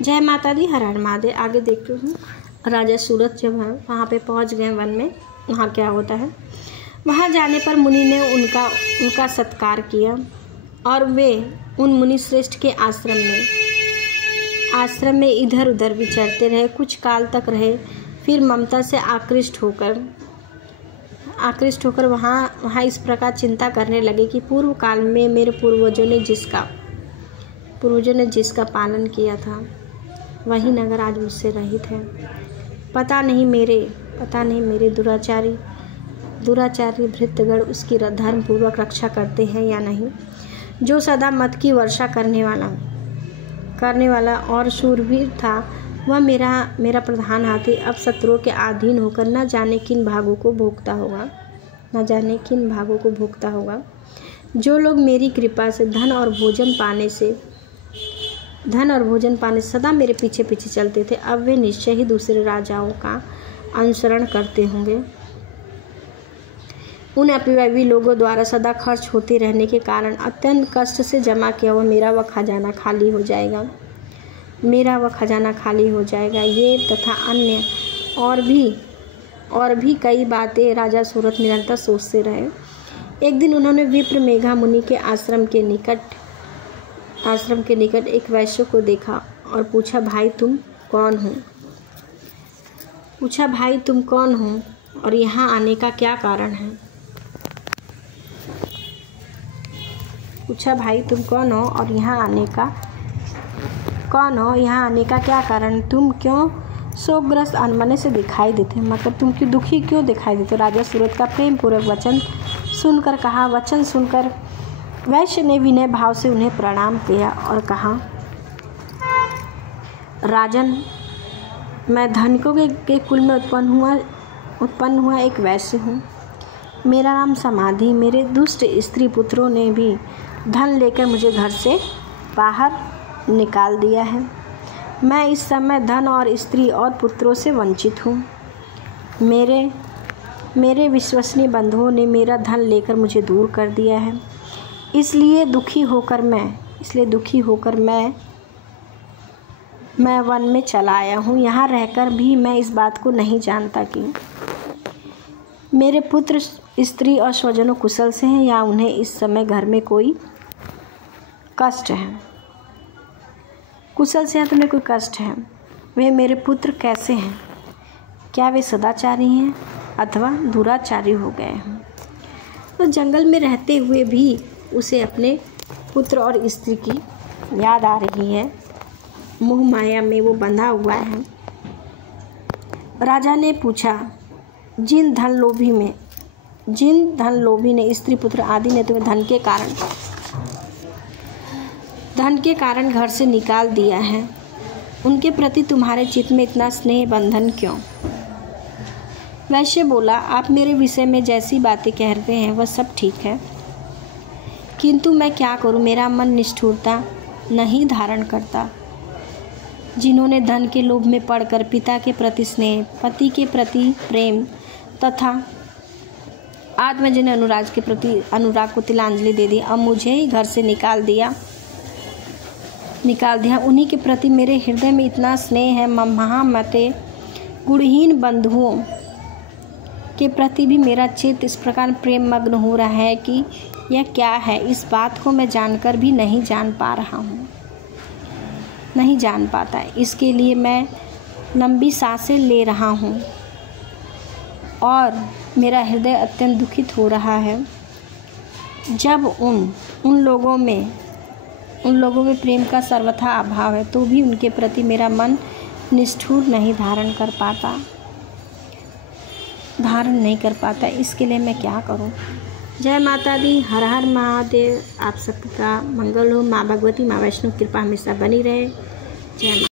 जय माता दी, हर हर महादेव। आगे देखते हूँ। राजा सूरत जब है वहाँ पे पहुँच गए वन में, वहाँ क्या होता है। वहाँ जाने पर मुनि ने उनका सत्कार किया और वे उन मुनि श्रेष्ठ के आश्रम में इधर उधर विचरते रहे। कुछ काल तक रहे, फिर ममता से आकृष्ट होकर वहाँ इस प्रकार चिंता करने लगे कि पूर्व काल में मेरे पूर्वजों ने जिसका पालन किया था वही नगर आज मुझसे रहित है। पता नहीं मेरे दुराचारी भृत्यगण उसकी धर्म पूर्वक रक्षा करते हैं या नहीं। जो सदा मत की वर्षा करने वाला और शूरवीर था, वह मेरा प्रधान हाथी अब शत्रुओं के अधीन होकर न जाने किन भागों को भोगता होगा। जो लोग मेरी कृपा से धन और भोजन पाने सदा मेरे पीछे पीछे चलते थे, अब वे निश्चय ही दूसरे राजाओं का अनुसरण करते होंगे। उन अभिभावी लोगों द्वारा सदा खर्च होते रहने के कारण अत्यंत कष्ट से जमा किया हुआ मेरा वह खजाना खाली हो जाएगा। ये तथा अन्य और भी कई बातें राजा सूरत निरंतर सोचते रहे। एक दिन उन्होंने विप्र मेघा मुनि के आश्रम के निकट एक वैश्य को देखा और पूछा, भाई तुम कौन हो और यहाँ आने का क्या कारण है। यहाँ आने का क्या कारण। तुम क्यों शोकग्रस्त अनमने से दिखाई देते, मतलब तुम क्यों दुखी क्यों दिखाई देते। राजा सूरत का प्रेम पूर्वक वचन सुनकर वैश्य ने विनय भाव से उन्हें प्रणाम किया और कहा, राजन, मैं धनिकों के कुल में उत्पन्न हुआ एक वैश्य हूँ। मेरा नाम समाधि। मेरे दुष्ट स्त्री पुत्रों ने भी धन लेकर मुझे घर से बाहर निकाल दिया है। मैं इस समय धन और स्त्री और पुत्रों से वंचित हूँ। मेरे विश्वसनीय बंधुओं ने मेरा धन लेकर मुझे दूर कर दिया है। इसलिए दुखी होकर मैं वन में चला आया हूँ। यहाँ रहकर भी मैं इस बात को नहीं जानता कि मेरे पुत्र स्त्री और स्वजनों कुशल से हैं या उन्हें इस समय घर में कोई कष्ट है। कुशल से हैं तो उन्हें कोई कष्ट है। वे मेरे पुत्र कैसे हैं, क्या वे सदाचारी हैं अथवा दुराचारी हो गए हैं। तो जंगल में रहते हुए भी उसे अपने पुत्र और स्त्री की याद आ रही है। मोह माया में वो बंधा हुआ है। राजा ने पूछा, जिन धन लोभी ने स्त्री पुत्र आदि ने तुम्हें धन के कारण घर से निकाल दिया है, उनके प्रति तुम्हारे चित्त में इतना स्नेह बंधन क्यों। वैश्य बोला, आप मेरे विषय में जैसी बातें कहते हैं वह सब ठीक है, किंतु मैं क्या करूं, मेरा मन निष्ठुरता नहीं धारण करता। जिन्होंने धन के लोभ में पड़कर पिता के प्रति स्नेह, पति के प्रति प्रेम तथा आत्मजन्य अनुराग को तिलांजलि दे दी, अब मुझे ही घर से निकाल दिया। उन्हीं के प्रति मेरे हृदय में इतना स्नेह है। महामते गुणहीन बंधुओं के प्रति भी मेरा चित्त इस प्रकार प्रेम मग्न हो रहा है कि यह क्या है, इस बात को मैं जानकर भी नहीं जान पाता। इसके लिए मैं लंबी सांसें ले रहा हूँ और मेरा हृदय अत्यंत दुखित हो रहा है। जब उन लोगों में प्रेम का सर्वथा अभाव है, तो भी उनके प्रति मेरा मन निष्ठुर नहीं धारण नहीं कर पाता। इसके लिए मैं क्या करूं। जय माता दी, हर हर महादेव। आप सबका मंगल हो। माँ भगवती, माँ वैष्णो कृपा हमेशा बनी रहे। जय माता।